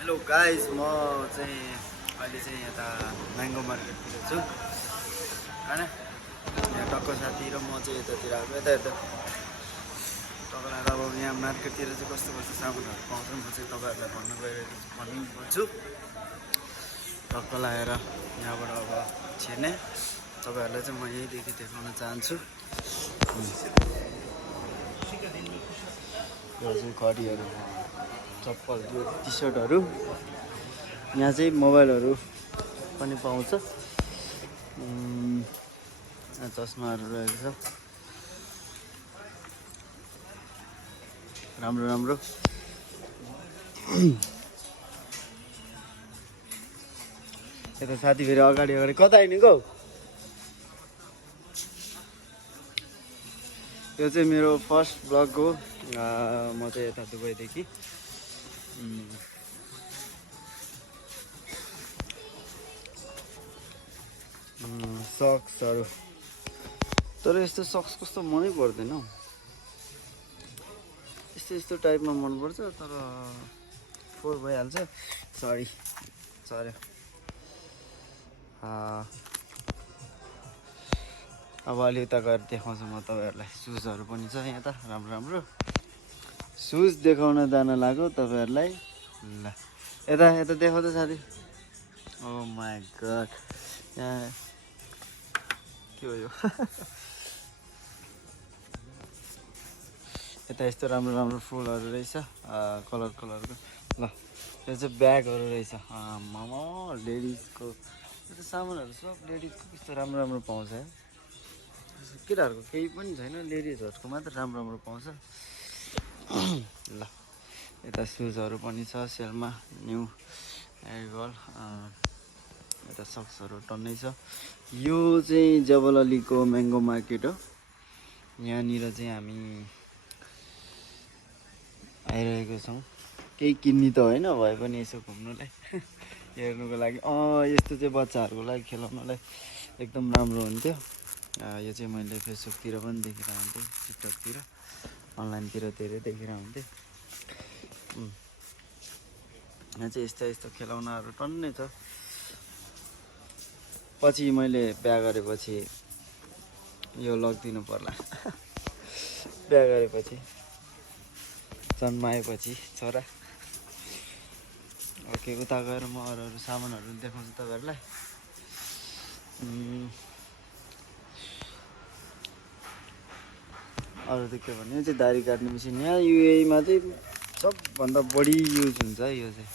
Hello guys, म चाहिँ अहिले चाहिँ यता म्याङ्गो मार्केटतिर छु होइन। यहाँ टक्क साथी र म चाहिँ यतातिर आएको यता तपाईँलाई अब यहाँ मार्केटतिर चाहिँ कस्तो कस्तो सामानहरू पाउँछ म चाहिँ तपाईँहरूलाई भन्छु। टक्क लगाएर यहाँबाट अब छिर्ने तपाईँहरूलाई चाहिँ म यहीँदेखि देखाउन चाहन्छु। यो चाहिँ घडीहरू, चप्पल, यो टी सर्टहरू, यहाँ चाहिँ मोबाइलहरू पनि पाउँछ। चस्माहरू रहेको छ राम्रो राम्रो। यता साथी फेरि अगाडि कता हिँडेको? यो चाहिँ मेरो फर्स्ट ब्लग हो। म चाहिँ यता दुबईदेखि सक्सहरू, तर यस्तो सक्स कस्तो मनै पर्दैन हौ। यस्तो टाइपमा मनपर्छ, तर फोर भइहाल्छ। सरी चऱ्यो। अब अलि उता गएर देखाउँछु म तपाईँहरूलाई। सुजहरू पनि छ यहाँ त, राम्रो राम्रो सुज देखाउन जान लाग्यो तपाईँहरूलाई। ल यता देखाउ त साथी। ओ माई गड, यहाँ के हो यो? यता यस्तो राम्रो राम्रो फुलहरू रहेछ, कलरको। ल यो चाहिँ ब्यागहरू रहेछ। मामा लेडिजको यस्तो सामानहरू सब लेडिजको कस्तो राम्रो राम्रो पाउँछ है। केटाहरूको केही पनि छैन, लेडिजहरूको मात्र राम्रो पाउँछ। ल यता सुजहरू पनि छ सेलमा, न्यू एरिगल। यता सक्सहरू टन्नै छ। यो चाहिँ जबल अलीको म्याङ्गो मार्केट हो। यहाँनिर चाहिँ हामी आइरहेको छौँ। केही किन्ने त होइन, भए पनि यसो घुम्नुलाई हेर्नुको लागि। यस्तो चाहिँ बच्चाहरूको लागि खेलाउनलाई एकदम राम्रो हुन्थ्यो। यो चाहिँ मैले फेसबुकतिर पनि देखिरहेको हुन्थेँ, टिकटकतिर, अनलाइनतिर धेरै देखिरहेको हुन्थेँ। यहाँ चाहिँ यस्तो खेलौनाहरू टन्नै छ। पछि मैले बिहा गरेपछि यो लगिदिनु पर्ला। बिहा गरेपछि, जन्माएपछि छोरा। ओके, उता गएर म अरू सामानहरू देखाउँछु तपाईँहरूलाई। अरू त के भन्ने, यो चाहिँ दाढी काट्ने मेसिन। यहाँ युएईमा चाहिँ सबभन्दा बढी युज हुन्छ है यो चाहिँ।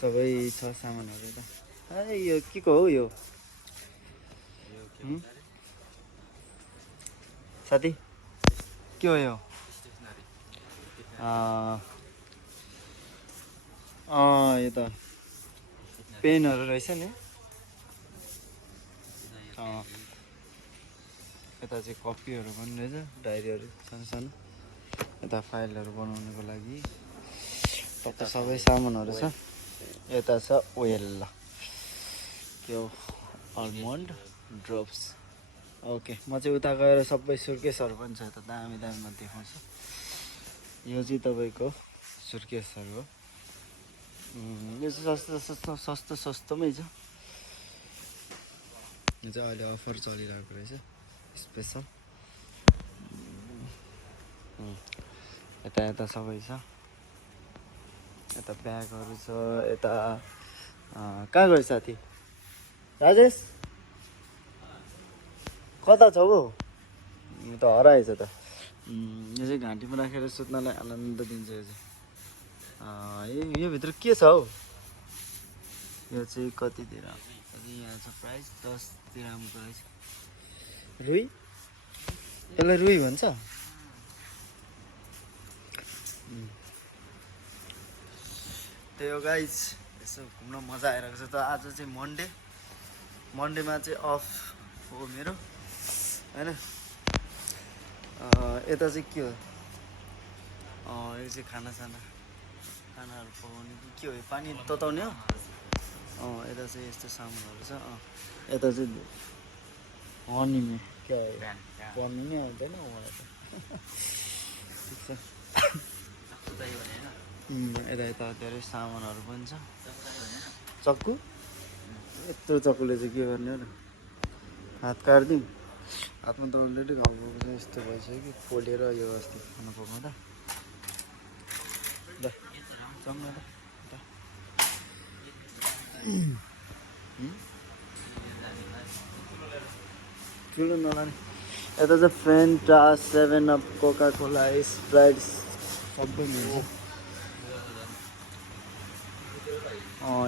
सबै छ सामानहरू त। यो के को हो यो साथी? के हो यो? यो त पेनहरू रहेछ नि। यता चाहिँ कपीहरू पनि रहेछ, डायरीहरू सानो। यता फाइलहरू बनाउनुको लागि टक्क सबै सामानहरू छ। यता छ ओयल, के हो, आलमन्ड ड्रप्स। ओके, म चाहिँ उता गएर सबै सुर्केसहरू पनि छ यता, दामीमा देखाउँछु। यो चाहिँ तपाईँको सुर्केसहरू हो। यो चाहिँ सस्तोमै छ। यो चाहिँ अहिले अफर चलिरहेको रहेछ, स्पेसल। यता सबै छ। यता ब्यागहरू छ। यता कहाँ गयो साथी? राजेश कता छौ हौ? त हराएछ त। यो चाहिँ घाँटीमा राखेर सुत्नलाई आनन्द दिन्छ। यो चाहिँ यो भित्र के छ हौ? यो चाहिँ कति दिराम? यहाँ छ प्राइस 10 दिरामको रहेछ। रुई, यसलाई रुई भन्छ। त्यही हो गाइस, यसो घुम्न मजा आइरहेको छ। त आज चाहिँ मन्डेमा चाहिँ अफ हो मेरो होइन। यता चाहिँ के हो? यो चाहिँ खानाहरू पकाउने कि के हो? यो पानी तताउने हो। यता चाहिँ यस्तो सामानहरू छ। यता चाहिँ हनी में क्या है, पढ्नु नै आउँदैन मलाई त। ठिक छ, यता यता धेरै सामानहरू पनि छ चक्कु यत्रो चक्कुले चाहिँ के गर्ने हो र हात काट्दिउँ हातमा त अलरेडी घाउ भएको छ यस्तो भइसक्यो कि पोलेर यो अस्ति खाना पकाउँदा ल जाउँ न त ठुलो नलाने यता चाहिँ Fanta 7 up Coca Cola Sprite सबै मिल्छ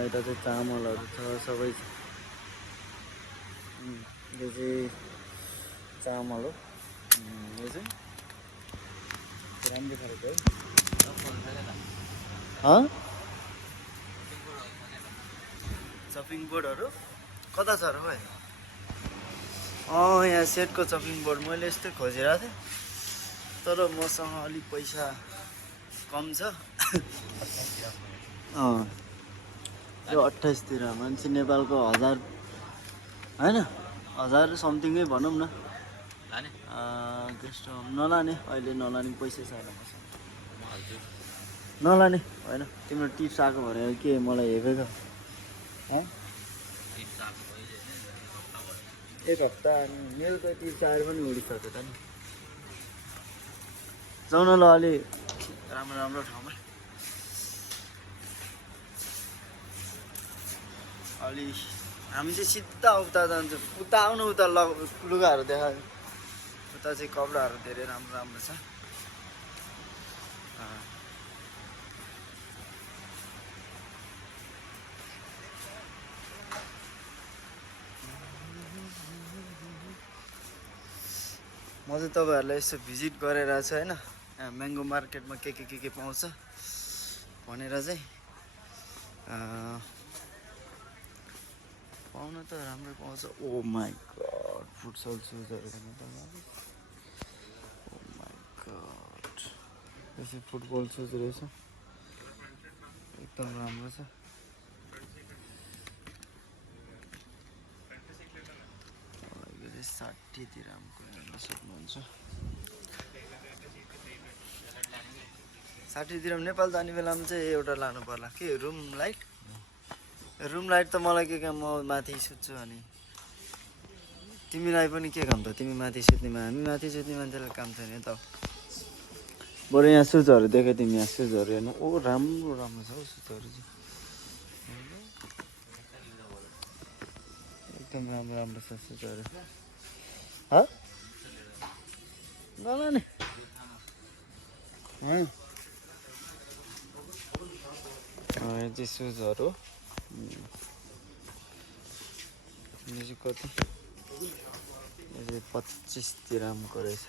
यता चाहिँ चामलहरू छ सबै छ यो चाहिँ चामल हो यो चाहिँ राम्रो खालको है चपिङ बोर्डहरू कता छ र भाइ यहाँ सेटको चपिङ बोर्ड मैले यस्तै खोजिरहेको थिएँ तर मसँग अलिक पैसा कम छ यो 28 तिर मान्छे नेपालको 1000 होइन 1000 समथिङै भनौँ न गेस्ट होम नलाने अहिले नलाने पैसा छैन मसँग नलाने होइन तिम्रो टिप्स आएको भनेर के मलाई हेपेको एक हप्ता अनि मेरो त टिप्स आएर पनि उडिसक्यो त नि जाउँ न ल अलि राम्रो राम्रो ठाउँमा अलि हामी चाहिँ सिधा उता जान्छौँ उता आउनु उता लुगाहरू देखायो उता चाहिँ कपडाहरू धेरै राम्रो राम्रो छ म चाहिँ तपाईँहरूलाई यसो भिजिट गरेर छु होइन म्याङ्गो मार्केटमा के पाउँछ भनेर चाहिँ पाउन त राम्रो पाउँछ ओ माई गड फुटसल सुजहरू ओ माई गड यसै फुटबल सुज रहेछ एकदम राम्रो छ यो चाहिँ 60 दिरहमको हेर्न सक्नुहुन्छ 60 दिरहम नेपाल जाने बेलामा चाहिँ एउटा लानु पर्ला के रुम लाइट त मलाई के काम म माथि सुत्छु अनि तिमीलाई पनि के काम त तिमी माथि सुत्नेमा हामी माथि सुत्ने मान्छेलाई काम छैन त बरु यहाँ सुजहरू देखेँ तिमी यहाँ सुजहरू हेर्नु ओ राम्रो राम्रो छ हौ सुजहरू चाहिँ एकदम राम्रो राम्रो छ सुजहरू नलाने यो चाहिँ सुजहरू यो चाहिँ कति यो चाहिँ 25 दिरहमको रहेछ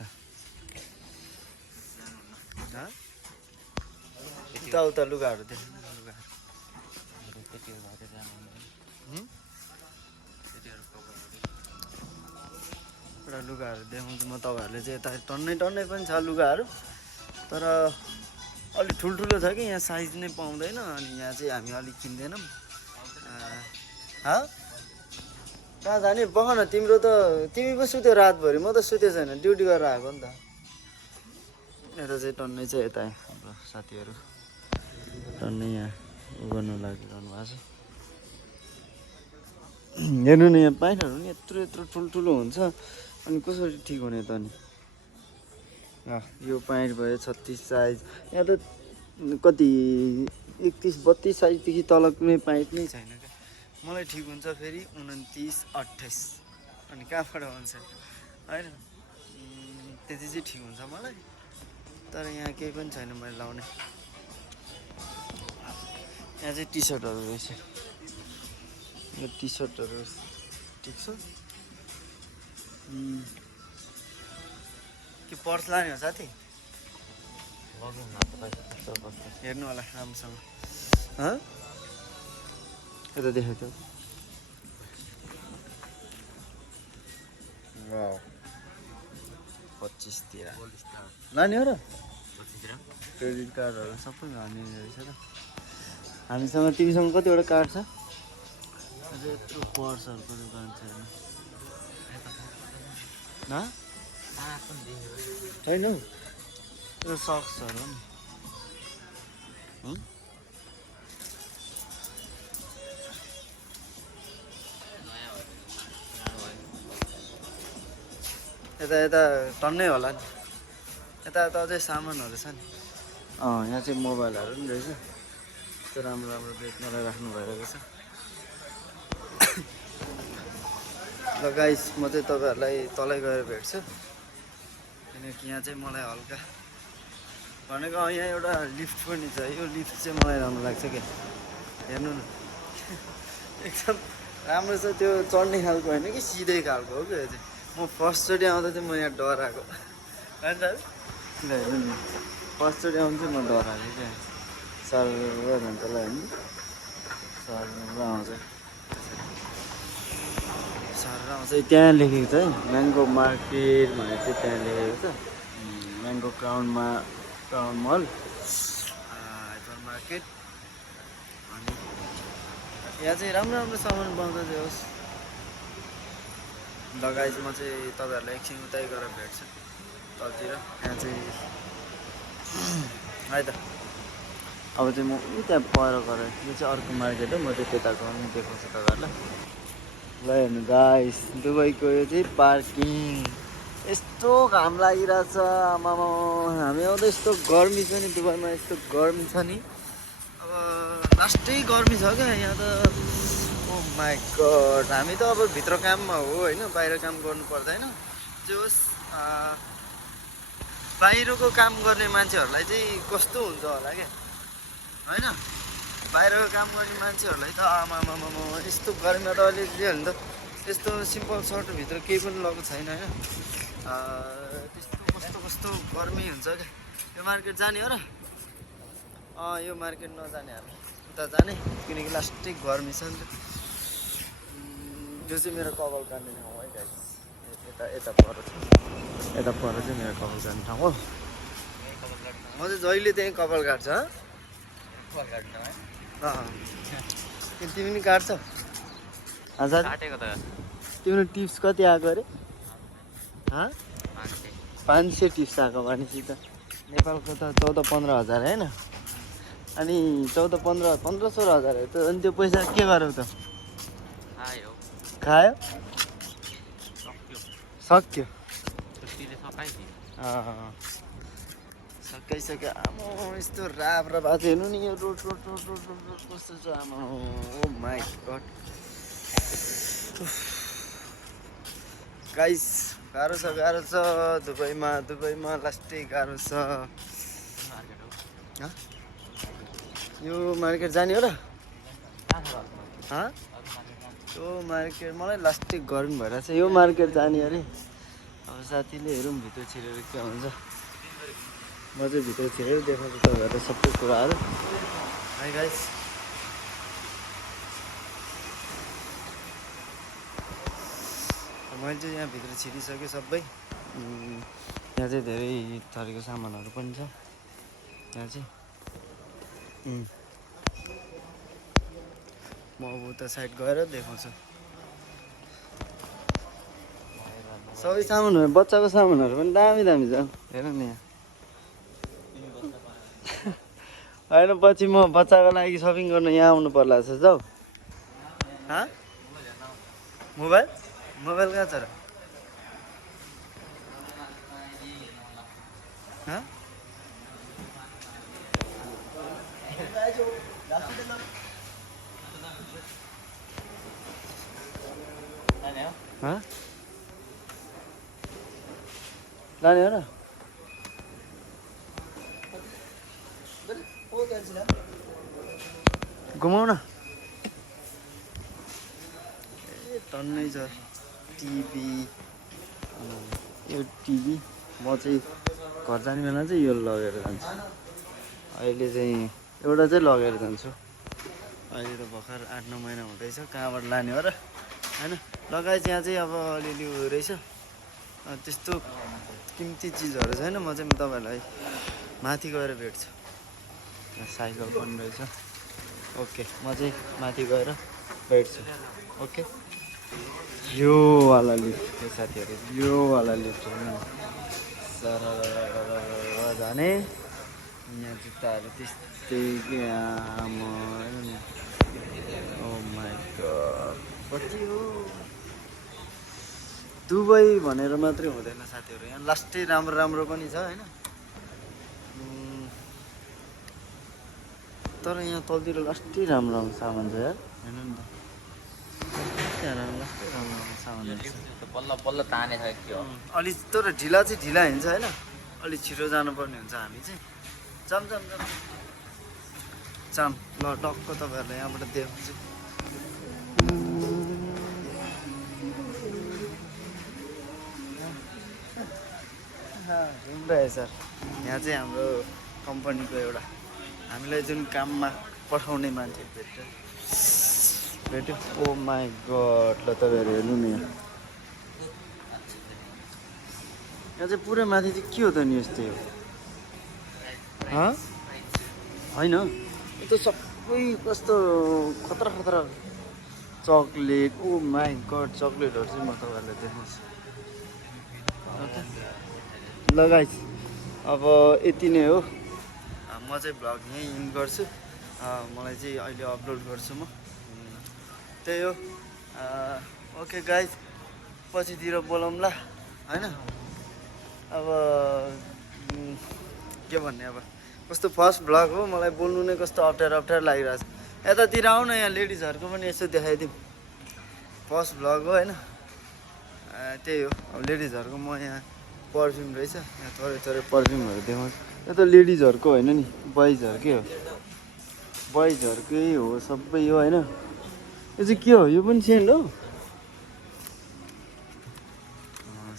उता लुगाहरू देख्नु एउटा लुगाहरू देखाउँछु म तपाईँहरूले चाहिँ यता टन्नै पनि छ लुगाहरू तर अलिक ठुल्ठुलो छ कि यहाँ साइज नै पाउँदैन अनि यहाँ चाहिँ हामी अलिक किन्दैनौँ कहाँ जाने बख न तिम्रो त तिमी पो सुत्यो रातभरि म त सुते छैन ड्युटी गरेर आएको नि त यता चाहिँ टन्नै चाहिँ यता हाम्रो साथीहरू टन्नै यहाँ उ गर्नु लागिरहनु भएको छ हेर्नु न यहाँ पाइनहरू नि यत्रो ठुल्ठुलो हुन्छ अनि कसरी ठिक हुने त नि यो प्यान्ट भयो 36 साइज यहाँ त कति 31-32 साइजदेखि तल कुनै प्यान्ट नै छैन क्या मलाई ठिक हुन्छ फेरि 29-28 अनि कहाँबाट हुन्छ होइन त्यति चाहिँ ठिक हुन्छ मलाई तर यहाँ केही पनि छैन मैले लाउने यहाँ चाहिँ टी सर्टहरू रहेछ यो टी सर्टहरू ठिक छ के पर्स लाने हो साथी हेर्नु होला राम्रोसँग यता देखाइ त 25 तिर लाने हो र क्रेडिट कार्डहरू सबै हाल्ने रहेछ त हामीसँग तिमीसँग कतिवटा कार्ड छ अझै यत्रो पर्सहरूको दोकान छ छैन यो सक्सहरू नि यता यता टन्नै होला नि यता यता अझै सामानहरू छ नि यहाँ चाहिँ मोबाइलहरू पनि रहेछ यस्तो राम्रो राम्रो बेच्नलाई राख्नु भइरहेको छ ल गाइस म चाहिँ तपाईँहरूलाई तलै गएर भेट्छु किनकि यहाँ चाहिँ मलाई हल्का भनेको यहाँ एउटा लिफ्ट पनि छ यो लिफ्ट चाहिँ मलाई राम्रो लाग्छ क्या हेर्नु न एकदम राम्रो छ त्यो चढ्ने खालको होइन कि सिधै खालको हो क्या यो चाहिँ म फर्स्टचोटि आउँदा चाहिँ म यहाँ डराएको होइन त ल हेर्नु नि फर्स्टचोटि आउनु चाहिँ म डराएको क्या सर घन्टालाई होइन सर आउँछ सर आउँछ त्यहाँ लेखेको छ है म्याङ्गो मार्केट भनेर चाहिँ त्यहाँ लेखेको छ म्याङ्गो क्राउन मल हाइपर मार्केट अनि यहाँ चाहिँ राम्रो राम्रो सामान पाउँछ त्यो होस् लगाइस म चाहिँ तपाईँहरूलाई एकछिन उतै गएर भेट्छु तलतिर यहाँ चाहिँ है त अब चाहिँ म त्यहाँ पर गएर यो चाहिँ अर्को मार्केट हो म चाहिँ त्यताको पनि देखाउँछु तपाईँहरूलाई ल हेर्नु गाइस दुबईको यो चाहिँ पार्किङ यस्तो घाम लागिरहेछ आमामा हामी आउँदा यस्तो गर्मी छ नि दुबईमा यस्तो गर्मी छ नि अब लास्टै गर्मी छ क्या यहाँ त ओ माई गड हामी त अब भित्र काममा हो होइन बाहिर काम गर्नु पर्दैन त्यो होस् बाहिरको काम गर्ने मान्छेहरूलाई चाहिँ कस्तो हुन्छ होला क्या होइन बाहिरको काम गर्ने मान्छेहरूलाई त आमामामा यस्तो गर्मीमा त अलिअलि हो नि त यस्तो सिम्पल सर्टभित्र केही पनि लगाएको छैन होइन त्यस्तो कस्तो कस्तो गर्मी हुन्छ क्या यो मार्केट जाने हो र यो मार्केट नजाने हामी उता जाने किनकि लास्टै गर्मी छ नि त यो चाहिँ मेरो कपाल काट्ने ठाउँ है गाइस यता पर चाहिँ मेरो कपाल काट्ने ठाउँ हो म चाहिँ जहिले त्यहीँ कपाल काट्छ तिमी पनि काट्छौ हजुर तिम्रो टिप्स कति आएको अरे 500 टिप्स आएको भनेपछि त नेपालको त 14-15 हजार होइन अनि 14-15-16 हजार हो त अनि त्यो पैसा के गर्यौ त खायो सक्यो सकाइसक्यो आमा यस्तो राम्रो भएको छ हेर्नु नि यो रोड कस्तो छ आमा ओ माई गड गाइस गाह्रो छ दुबईमा लास्टै गाह्रो छ यो मार्केट जाने हो र यो मार्केट मलाई लास्टै गर्मी भइरहेछ यो मार्केट जाने अरे अब साथीले हेरौँ भित्र छिरेर के हुन्छ म चाहिँ भित्र छिरेर देखाउँछु तपाईँहरूलाई सबै कुराहरू है गाइस मैले चाहिँ यहाँ भित्र छिरिसकेँ सबै यहाँ चाहिँ धेरै थरीको सामानहरू पनि छ यहाँ चाहिँ म अब उता साइड गएर देखाउँछु सबै सामानहरू बच्चाको सामानहरू पनि दामी छ हेर नि यहाँ होइन पछि म बच्चाको लागि सपिङ गर्न यहाँ आउनु पर्ला जस्तो जाऊ मोबाइल कहाँ छ र लाने हो र घुमाउ न ए टन्नै छ टिभी यो टिभी म चाहिँ घर जाने बेला चाहिँ यो लगेर जान्छु अहिले चाहिँ एउटा चाहिँ लगेर जान्छु अहिले त भर्खर 8-9 महिना हुँदैछ कहाँबाट लाने हो र होइन लगाए यहाँ चाहिँ अब अलिअलि रहेछ त्यस्तो किम्ती चिजहरू छैन म चाहिँ तपाईँहरूलाई माथि गएर भेट्छु साइकल पनि रहेछ ओके म चाहिँ माथि गएर भेट्छु ओके यो वाला लिफ्ट साथीहरू यो वाला लिफ्ट हो जाने यहाँ जुत्ताहरू त्यस्तै के आमा ओ माई गड कति हो दुबई भनेर मात्रै हुँदैन साथीहरू यहाँ लास्टै राम्रो राम्रो पनि छ होइन तर यहाँ तलतिर लास्टै राम्रो राम्रो सामान छ यार हेर्नु नि त लास्टै राम्रो राम्रो सामान बल्ल बल्ल ताने छ के हो अलिक तर ढिला चाहिँ ढिला हिँड्छ होइन अलिक छिटो जानुपर्ने हुन्छ हामी चाहिँ जाम जाम जाम जाम ल टक्क तपाईँहरूलाई यहाँबाट देखाउँछु घुमिरहेछ सर यहाँ चाहिँ हाम्रो कम्पनीको एउटा हामीलाई जुन काममा पठाउने मान्छे भेट्यो ओ माई गड ल तपाईँहरू हेर्नु नि यहाँ चाहिँ पुरै माथि चाहिँ के हो त नि यस्तै हो होइन यो त सबै कस्तो खतरा खतरा चक्लेट ओ माई गड चक्लेटहरू चाहिँ म तपाईँहरूलाई देखाउँछु लगाइ अब यति नै हो म चाहिँ भ्लग यहीँ इन गर्छु मलाई चाहिँ अहिले अपलोड गर्छु म त्यही हो ओके गाइज पछितिर बोलाउँला होइन अब के भन्ने अब कस्तो फर्स्ट भ्लग हो मलाई बोल्नु नै कस्तो अप्ठ्यारो अप्ठ्यारो लागिरहेको छ यतातिर आउन यहाँ लेडिजहरूको पनि यसो देखाइदिउँ फर्स्ट भ्लग हो होइन त्यही हो अब लेडिजहरूको म यहाँ पर्फ्युम रहेछ यहाँ थोरै थोरै पर्फ्युमहरू देखाउँछु यो त लेडिजहरूको होइन नि बोइजहरूकै हो बोइजहरूकै हो सबै हो होइन यो चाहिँ के हो यो पनि सेन्ट हो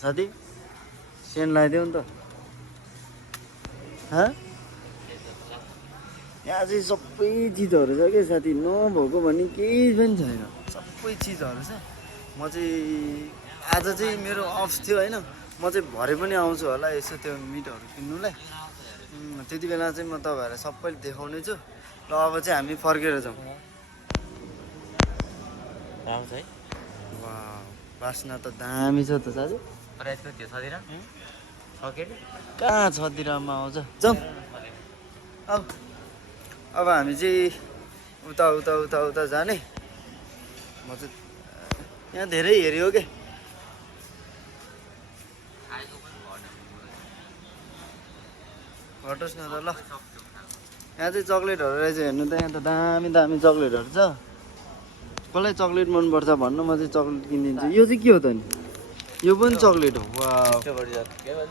साथी सेन्ट लगाइदेऊ नि त यहाँ चाहिँ सबै चिजहरू छ क्या साथी नभएको भन्ने केही पनि छैन सबै चिजहरू छ म चाहिँ आज चाहिँ मेरो अफ थियो होइन म चाहिँ भरे पनि आउँछु होला यसो त्यो मिटहरू किन्नुलाई त्यति बेला चाहिँ म तपाईँहरूलाई सबैले देखाउने छु र अब चाहिँ हामी फर्केर जाउँ राम्रो छ है वा बास्ना त दामी छ त साथी प्राइसको त्यो छदिरा सकेट कहाँ छदिरामा आउँछ जाउँ अब हामी चाहिँ उता उता उता उता जाने म चाहिँ यहाँ धेरै हेऱ्यो क्या हटोस् न त ल यहाँ चाहिँ चक्लेटहरू रहेछ हेर्नु त यहाँ त दामी दामी चक्लेटहरू छ कसलाई चक्लेट मनपर्छ भन्नु म चाहिँ चक्लेट किनिदिन्छु यो चाहिँ के हो त नि यो पनि चक्लेट हो वा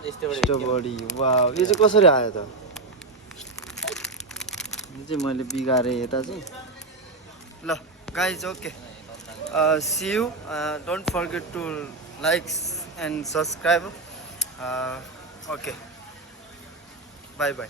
स्ट्रबेरी वा यो चाहिँ कसरी आयो त यो चाहिँ मैले बिगारेँ यता चाहिँ ल guys okay see you don't forget to likes and subscribe okay bye by